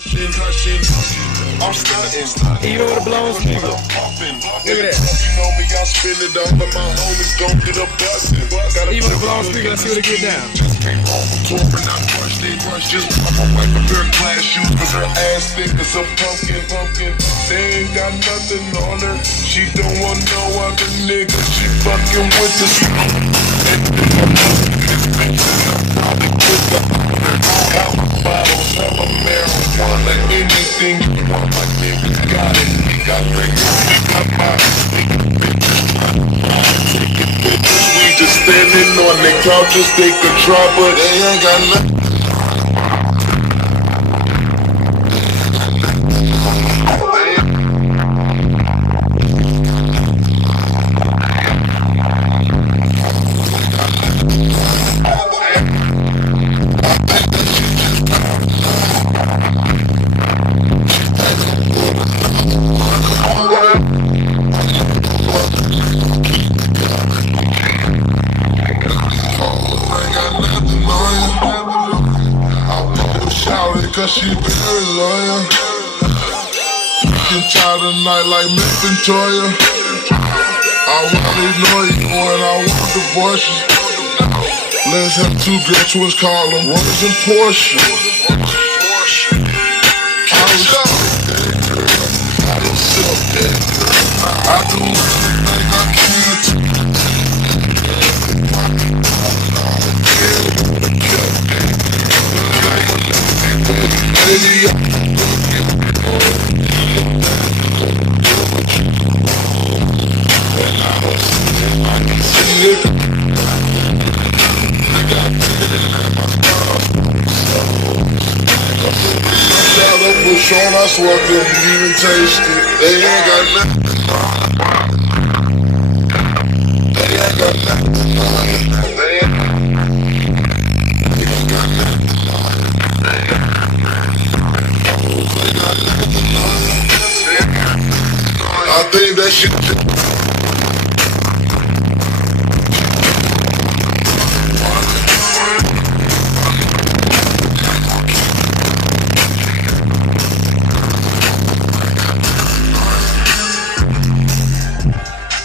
I'm stunting. Even with a blown speaker. Look at that. You know me, I spin it up, but my homies gon' get a bustin'. Even with a blown speaker, let's see what it get down. Just came home from tour and I brushed it. Just I'm like a pair of glass shoes, cause her ass thick as a pumpkin. They ain't got nothing on her. She don't want no other nigga. She fucking with the bottles of marijuana, anything you want, like me, we got it. We got drinks, we got bottles, we got bitches. We just standing on the couches, they could try, but they ain't got nothing. Cause she very loyal. Can tie the night like Miss Victoria. I wanna ignore you when I want divorce you. Let's have two girl twins, call them Rose and Portia. I do everything I can. Shout out for Sean, I swear I couldn't even taste it. They ain't got nothing. They ain't got nothing. They ain't got nothing. I think that shit.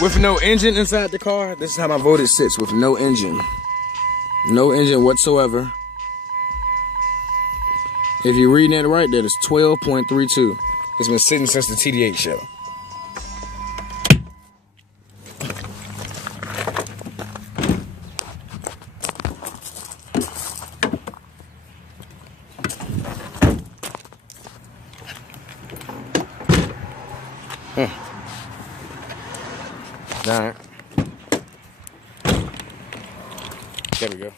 With no engine inside the car, this is how my voltage sits with no engine. No engine whatsoever. If you're reading it right, that is 12.32. It's been sitting since the TD8 show. All right. There we go.